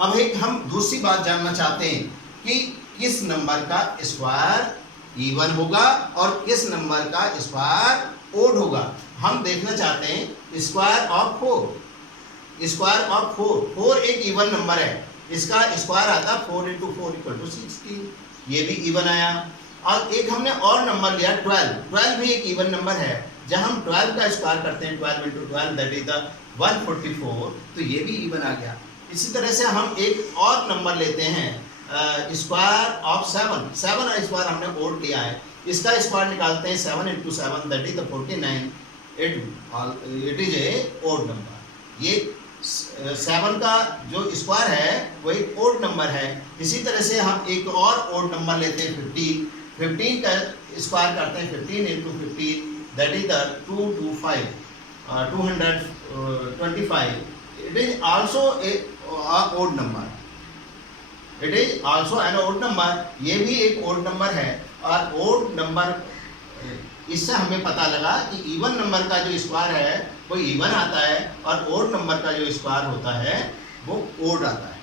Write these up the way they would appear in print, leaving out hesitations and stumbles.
अब एक हम दूसरी बात जानना चाहते हैं कि किस नंबर का स्क्वायर इवन होगा और किस नंबर का स्क्वायर ओड होगा। हम देखना चाहते हैं स्क्वायर ऑफ 4। स्क्वायर ऑफ 4 एक इवन नंबर है, इसका स्क्वायर आता 4 × 4 = 16, ये भी इवन आया। और एक हमने और नंबर लिया 12 भी एक इवन नंबर है। जब हम 12 का स्क्वायर करते हैं 12 × 12 दैट इज द 144, तो ये भी इवन आ गया। इसी तरह से हम एक और नंबर लेते हैं स्क्वायर ऑफ 7 का स्क्वायर हमने ओड लिया है, इसका स्क्वायर निकालते हैं 7 × 7 that is the 49, it is a odd number. ये 7 का जो स्क्वायर है वो एक ओड नंबर है। इसी तरह से हम एक और ओड नंबर लेते हैं 15 का स्क्वायर करते हैं 15 × 15 that is the 225, it is also a odd number, it is also an odd number. ये भी एक ओड नंबर है। और ओड नंबर, इससे हमें पता लगा कि इवन नंबर का जो स्क्वायर है वो इवन आता है और ओड नंबर का जो स्क्वायर होता है वो ओड आता है।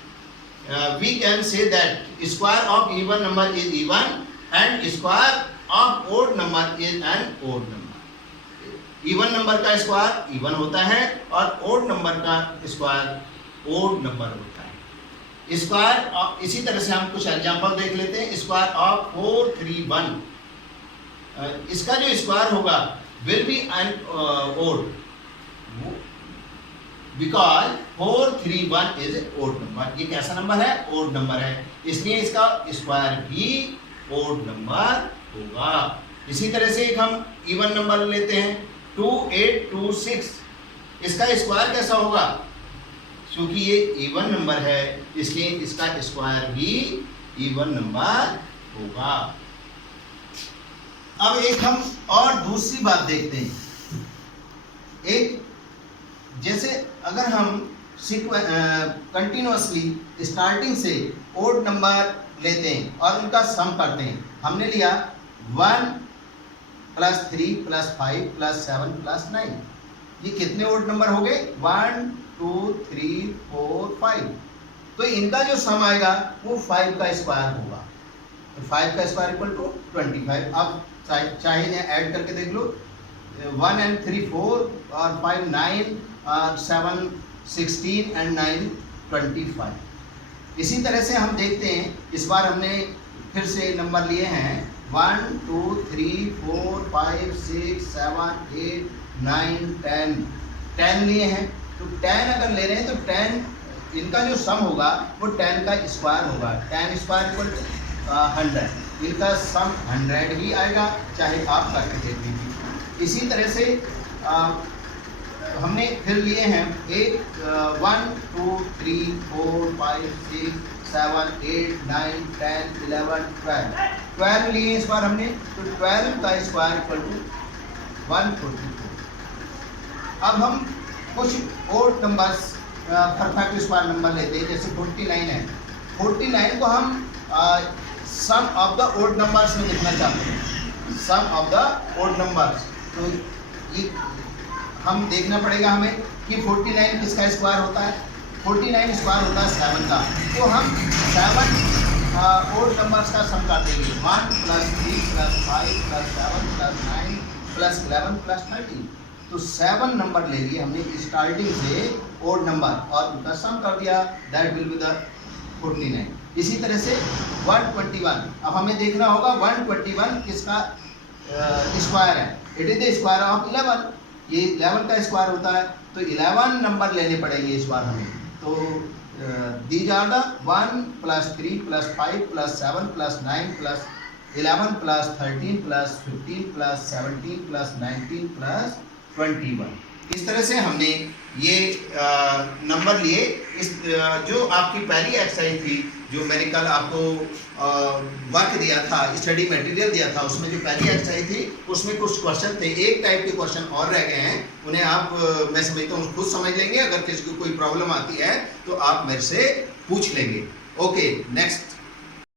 We can say that square of even number is even and square of odd number is an odd number. Even number का स्क्वायर इवन होता है और ओड नंबर का स्क्वायर ओड नंबर होता है। स्क्वायर, इसी तरह से हम कुछ एग्जांपल देख लेते हैं। स्क्वायर ऑफ 431, इसका जो स्क्वायर होगा will be an odd because 431 is odd number. ये कैसा नंबर है? ओड नंबर है, इसलिए इसका स्क्वायर भी ओड नंबर होगा। इसी तरह से एक हम इवन नंबर लेते हैं 2826, इसका स्क्वायर कैसा होगा? क्योंकि ये इवन नंबर है इसलिए इसका स्क्वायर भी इवन नंबर होगा। अब एक हम और दूसरी बात देखते हैं। एक जैसे अगर हम कंटिन्यूअसली स्टार्टिंग से ओड नंबर लेते हैं और उनका सम करते हैं, हमने लिया 1 + 3 + 5 + 7 + 9, ये कितने ओड नंबर हो गए? 1 2 3 4 5। तो इनका जो सम आएगा वो 5 का स्क्वायर होगा। तो 5 का स्क्वायर = 25। अब चाहे ऐड करके देख लो, 1 and 3 4 और 5 9 और 7 16 and 9 25। इसी तरह से हम देखते हैं, इस बार हमने फिर से नंबर लिए हैं 1 2 3 4 5 6 7 8 9 10 लिए हैं। तो 10 अगर ले रहे हैं तो 10 इनका जो सम होगा वो 10 का स्क्वायर होगा। 10 स्क्वायर = 100, इनका सम 100 ही आएगा, चाहे आप करके देख लीजिए। इसी तरह से हमने फिर लिए हैं 1 2 3 4 5 6 7 8 9 10 11 12 लिए इस बार हमने। तो 12 का स्क्वायर = 144। अब हम कुछ odd numbers perfect square number लेते हैं, जैसे 49 है। 49 को हम sum of the odd numbers में लिखना चाहते हैं, sum of the odd numbers. तो ये हम देखना पड़ेगा हमें कि 49 किसका स्क्वायर होता है? 49 स्क्वायर होता है 7 का। तो हम 7 ओड नंबर्स का सम कर देंगे, 1 + 3 + 5 + 7 + 9 + 11 + 13। तो 7 नंबर ले लिए हमने स्टार्टिंग से ओड नंबर और उनका सम कर दिया, दैट विल बी द 49। इसी तरह से 121, अब हमें देखना होगा 121 किसका स्क्वायर है? It is the square of 11, ये 11 का स्क्वायर होता है। तो 11 नंबर लेने पड़ेंगे इस बार हमें। तो दीज आर द 1 + 3 + 5 + 7 + 9 + 11 + 13 + 15 + 17 + 19 + 21। इस तरह से हमने ये नंबर लिए। इस जो आपकी पहली एक्सरसाइज थी, जो मैंने कल आपको वर्क दिया था, स्टडी मटेरियल दिया था, उसमें जो पहली एक्सरसाइज थी उसमें कुछ क्वेश्चन थे, एक टाइप के क्वेश्चन और रह गए हैं, उन्हें आप मैं समझता हूँ खुद समझ लेंगे। अगर किसी को कोई प्रॉब्लम आती है तो आप मेरे से पूछ लेंगे। Okay, next